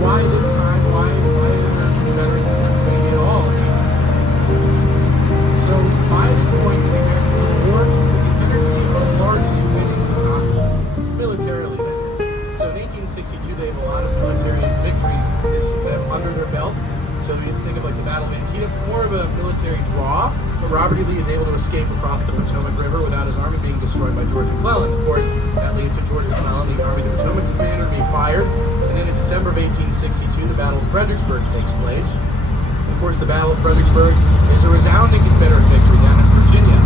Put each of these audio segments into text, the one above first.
why this time? Why are there Confederates in Pennsylvania at all? So by this point in the American Civil War, the Confederacy are largely winning the conflict, militarily that is. So in 1862, they have a lot of military victories under their belt. So you think of like the Battle of Antietam, more of a military draw, but Robert E. Lee is able to escape across the Potomac River without his army being destroyed by George McClellan. Of course, that leads to George McClellan, the Army of the Potomac's commander, being fired. And then in December of 1862, the Battle of Fredericksburg takes place. Of course, the Battle of Fredericksburg is a resounding Confederate victory down in Virginia.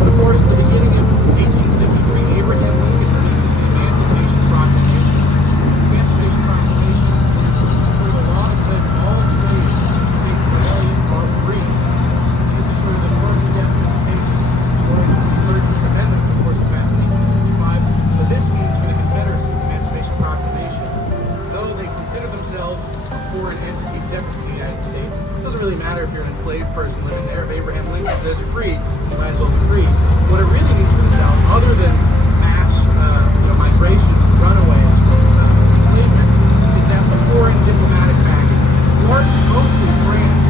But of course, the beginning of 1863, Abraham Lincoln releases the Emancipation Proclamation. The Emancipation Proclamation is a law that says all slaves in the states of the Union are free. This is sort of the first step that it takes towards the 13th Amendment, of course, it passed in 1865. But this means for the Confederacy, the Emancipation Proclamation, though they consider themselves a foreign entity separate from the United States, it doesn't really matter if you're an enslaved person living there. If Abraham Lincoln says you're free, you might as well be free. What it really means for the South, other than mass migrations, runaways from enslavement, is that the foreign diplomatic package, largely mostly France,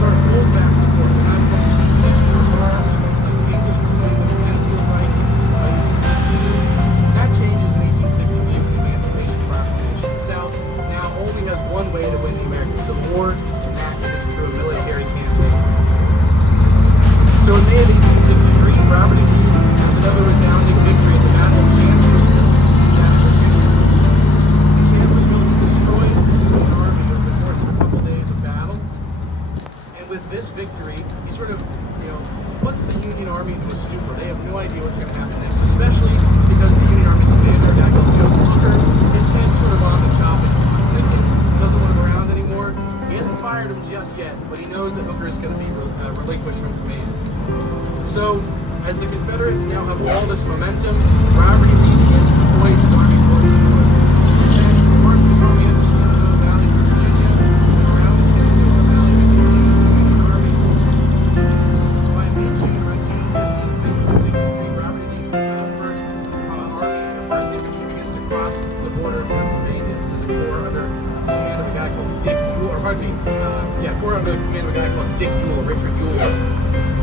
sort of pulls back support. They're not saying like the English were saying that the Enfield right by 1860. That changes in 1863 with the Emancipation Proclamation. The South now only has one way to win the American Civil War, and that is through a military campaign. So in May of 1863, Robert E. Lee has another resounding victory at the Battle of Chancellorsville. Chancellorsville destroys the Union Army over the course of a couple days of battle. And with this victory, he sort of, puts the Union Army into a stupor. They have no idea what's going to happen next, especially because the Union Army's commander, a guy called Joseph Hooker, his head's sort of on the chopping block. Lincoln doesn't want him around anymore. He hasn't fired him just yet, but he knows that Hooker is going to be relinquished from command. So, as the Confederates now have all this momentum, Robert E. Lee begins to deploy his army towards the north. He sends part of his army into Shenandoah Valley, Virginia, and around the Shenandoah Valley, Virginia Army. By mid-June, on June 15, 1863, Robert E. Lee's first infantry begins to cross the border of Pennsylvania. This is a corps under the command of a guy called corps under the command of a guy called Richard Ewell.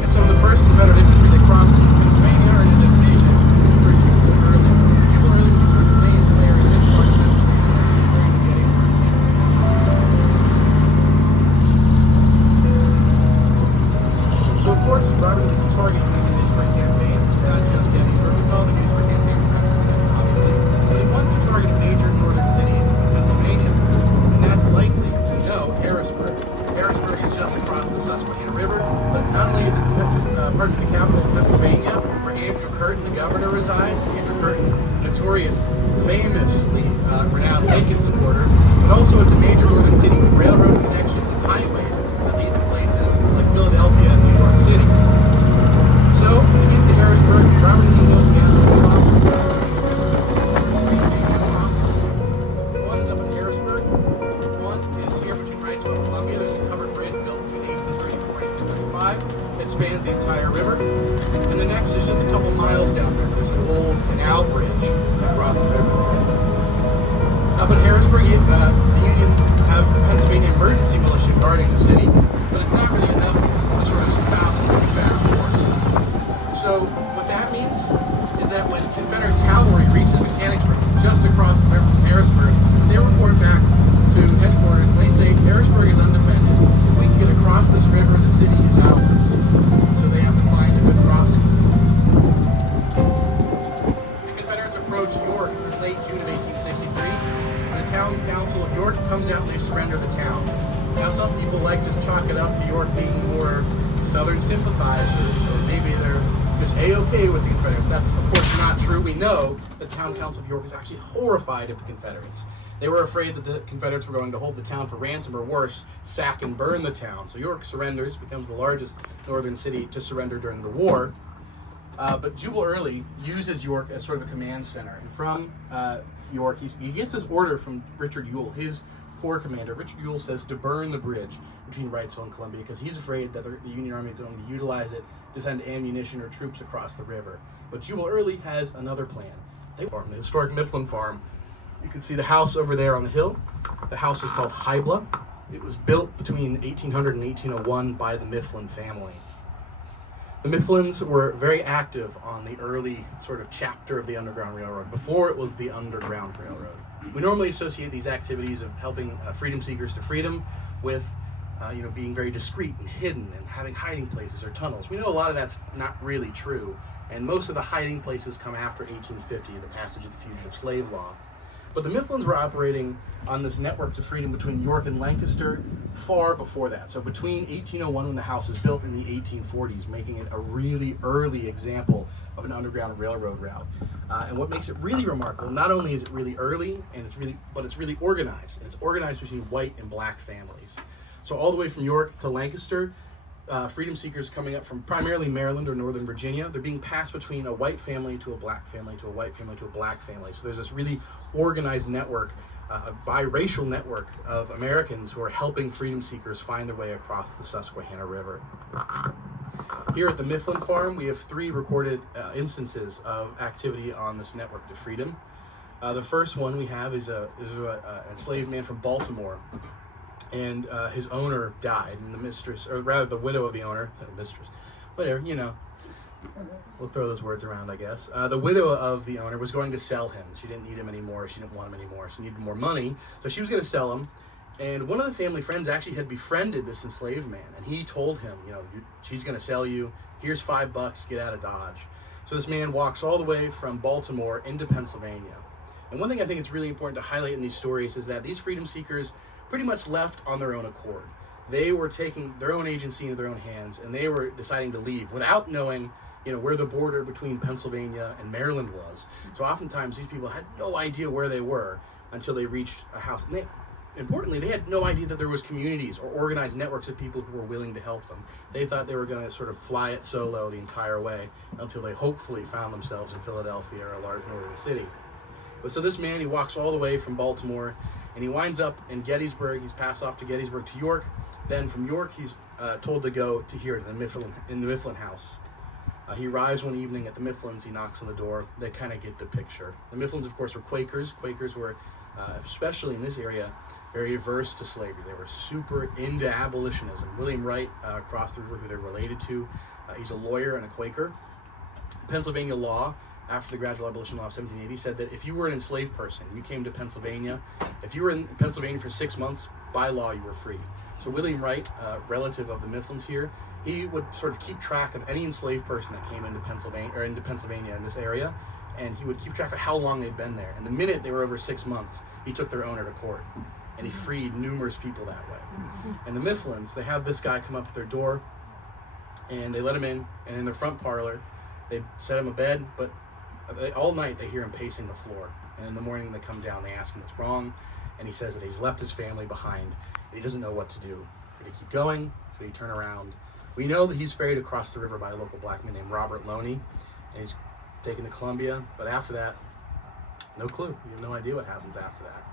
And so the first Confederate infantry that crossed Pennsylvania are in a division for Jubal Early. Jubal Early was sort of the main player in this part of Pennsylvania. So of course, Robert Lee's target in the Gettysburg campaign is not just Gettysburg. Well, the Gettysburg campaign was obviously, but he wants to target a major northern city in Pennsylvania, and that's likely to know Harrisburg. Harrisburg is just across the Susquehanna River, but not only is it part of the capital of Pennsylvania, where Andrew Curtin, the governor, resides. Andrew Curtin, notorious, famously renowned Lincoln supporter, but also it's a major northern city with railroad connections and highways that lead to places like Philadelphia and New York City. So, to get to Harrisburg, Robert E. Lee knows he has to cross. One is up in Harrisburg. One is here between Wrightsville and Columbia. There's a covered bridge built between 1834 and 1835. It spans the entire river. And the next is just a couple miles down there. There's an old canal bridge across the river. Up in Harrisburg, the Union have Pennsylvania emergency militia guarding the city, but it's not really enough to sort of stop the Confederate force. So what that means is that when Confederate cavalry reaches Mechanicsburg, just across the river from Harrisburg, they report back to headquarters and they say Harrisburg is undefended. If we can get across this river, the city is ours. So they have to find a good crossing. The Confederates approach York in late June of 1863, and the town's council of York comes out and they surrender the town. Now some people like to chalk it up to York being more Southern sympathizers, or maybe they're just A-OK with the Confederates. That's of course not true. We know the town council of York is actually horrified of the Confederates. They were afraid that the Confederates were going to hold the town for ransom, or worse, sack and burn the town. So York surrenders, becomes the largest northern city to surrender during the war. But Jubal Early uses York as sort of a command center. And from York, he gets this order from Richard Ewell, his corps commander. Richard Ewell says to burn the bridge between Wrightsville and Columbia because he's afraid that the Union Army is going to utilize it to send ammunition or troops across the river. But Jubal Early has another plan. They farm the historic Mifflin Farm You can see the house over there on the hill. The house is called Hybla. It was built between 1800 and 1801 by the Mifflin family. The Mifflins were very active on the early sort of chapter of the Underground Railroad, before it was the Underground Railroad. We normally associate these activities of helping freedom seekers to freedom with being very discreet and hidden and having hiding places or tunnels. We know a lot of that's not really true, and most of the hiding places come after 1850, the passage of the Fugitive Slave Law. But the Mifflins were operating on this network to freedom between York and Lancaster far before that. So between 1801, when the house is built, in the 1840s, making it a really early example of an Underground Railroad route. And what makes it really remarkable, not only is it really early, but it's really organized. And it's organized between white and black families. So all the way from York to Lancaster, freedom seekers coming up from primarily Maryland or Northern Virginia, they're being passed between a white family to a black family to a white family to a black family. So there's this really organized network, a biracial network of Americans who are helping freedom seekers find their way across the Susquehanna River. Here at the Mifflin farm, we have 3 recorded instances of activity on this network to freedom. The first one we have is an enslaved man from Baltimore. And his owner died, and the mistress, or rather the widow of the owner, mistress, whatever, we'll throw those words around, I guess. The widow of the owner was going to sell him. She didn't need him anymore. She didn't want him anymore. She needed more money, so she was going to sell him. And one of the family friends actually had befriended this enslaved man, and he told him, she's going to sell you. Here's $5. Get out of Dodge. So this man walks all the way from Baltimore into Pennsylvania. And one thing I think it's really important to highlight in these stories is that these freedom seekers pretty much left on their own accord. They were taking their own agency into their own hands, and they were deciding to leave without knowing, where the border between Pennsylvania and Maryland was. So oftentimes these people had no idea where they were until they reached a house. And importantly, they had no idea that there was communities or organized networks of people who were willing to help them. They thought they were going to sort of fly it solo the entire way until they hopefully found themselves in Philadelphia or a large northern city. But so this man, he walks all the way from Baltimore, and he winds up in Gettysburg. He's passed off to Gettysburg to York. Then from York, he's told to go to here, in the Mifflin house. He arrives one evening at the Mifflins. He knocks on the door. They kind of get the picture. The Mifflins, of course, were Quakers. Quakers were, especially in this area, very averse to slavery. They were super into abolitionism. William Wright, across the river, who they're related to, he's a lawyer and a Quaker. Pennsylvania law, after the gradual abolition law of 1780, said that if you were an enslaved person, you came to Pennsylvania, if you were in Pennsylvania for 6 months, by law you were free. So William Wright, relative of the Mifflins here, he would sort of keep track of any enslaved person that came into Pennsylvania in this area, and he would keep track of how long they'd been there. And the minute they were over 6 months, he took their owner to court, and he freed numerous people that way. And the Mifflins, they have this guy come up to their door, and they let him in, and in the front parlor, they set him a bed, but all night they hear him pacing the floor. And in the morning they come down, they ask him what's wrong, and he says that he's left his family behind, and he doesn't know what to do. Should he keep going? Should he turn around? We know that he's ferried across the river by a local black man named Robert Loney, and he's taken to Columbia, but after that, no clue. We have no idea what happens after that.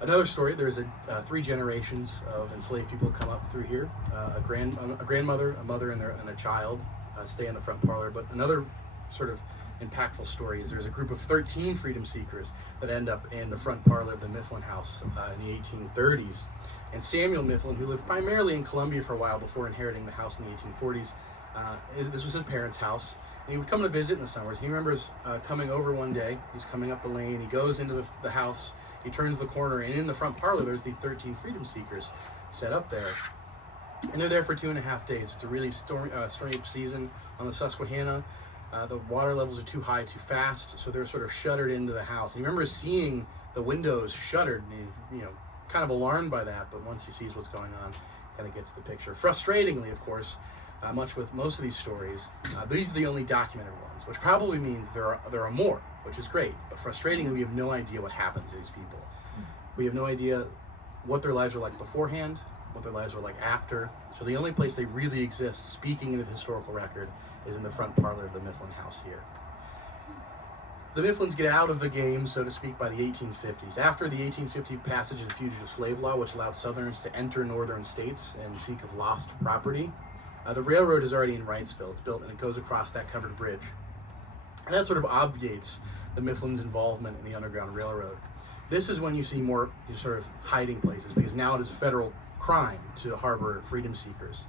Another story, there's 3 generations of enslaved people come up through here. A grandmother, a mother, and a child stay in the front parlor. But another sort of impactful story is there's a group of 13 freedom seekers that end up in the front parlor of the Mifflin house in the 1830s. And Samuel Mifflin, who lived primarily in Columbia for a while before inheriting the house in the 1840s, this was his parents' house. And he would come to visit in the summers. And he remembers coming over one day. He's coming up the lane. He goes into the house. He turns the corner, and in the front parlor, there's these 13 freedom seekers set up there. And they're there for 2.5 days. It's a really stormy season on the Susquehanna. The water levels are too high, too fast, so they're sort of shuttered into the house. And he remembers seeing the windows shuttered, and kind of alarmed by that, but once he sees what's going on, kind of gets the picture. Frustratingly, of course, much with most of these stories, these are the only documented ones, which probably means there are more, which is great. But frustratingly, we have no idea what happens to these people. We have no idea what their lives were like beforehand, what their lives were like after. So the only place they really exist, speaking into the historical record, is in the front parlor of the Mifflin house here. The Mifflins get out of the game, so to speak, by the 1850s. After the 1850 passage of the Fugitive Slave Law, which allowed Southerners to enter northern states and seek of lost property, the railroad is already in Wrightsville. It's built, and it goes across that covered bridge. And that sort of obviates the Mifflins' involvement in the Underground Railroad. This is when you see more sort of hiding places, because now it is a federal crime to harbor freedom seekers.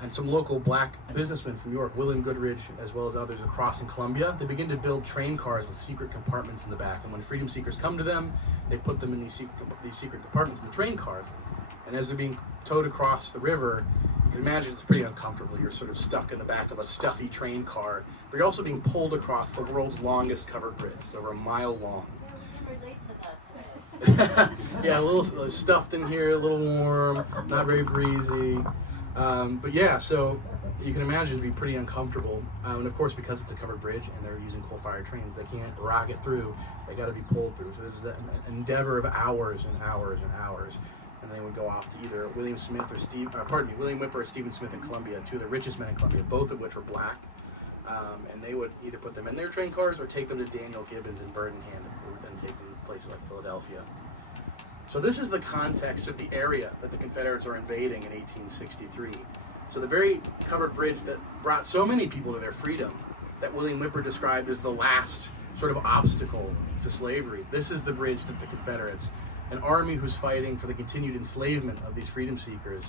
And some local black businessmen from New York, William Goodrich, as well as others across in Columbia, they begin to build train cars with secret compartments in the back. And when freedom seekers come to them, they put them in these secret compartments in the train cars. And as they're being towed across the river, you can imagine it's pretty uncomfortable. You're sort of stuck in the back of a stuffy train car, but you're also being pulled across the world's longest covered bridge. It's over a mile long. Yeah, a little stuffed in here, a little warm, not very breezy. But yeah, so you can imagine it'd be pretty uncomfortable. And of course, because it's a covered bridge and they're using coal-fired trains, they can't rocket through. They got to be pulled through. So this is an endeavor of hours and hours and hours. And they would go off to either William Whipper or Stephen Smith in Columbia, two of the richest men in Columbia, both of which were black. And they would either put them in their train cars or take them to Daniel Gibbons in Birmingham, who would then take them to places like Philadelphia. So this is the context of the area that the Confederates are invading in 1863. So the very covered bridge that brought so many people to their freedom, that William Whipper described as the last sort of obstacle to slavery. This is the bridge that the Confederates, an army who's fighting for the continued enslavement of these freedom seekers,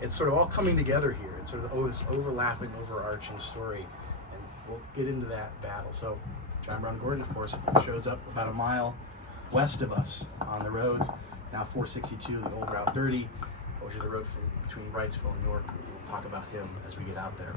it's sort of all coming together here. It's sort of this overlapping, overarching story. And we'll get into that battle. So John Brown Gordon, of course, shows up about a mile west of us on the road, now 462, the old Route 30, which is the road between Wrightsville and York. We'll talk about him as we get out there.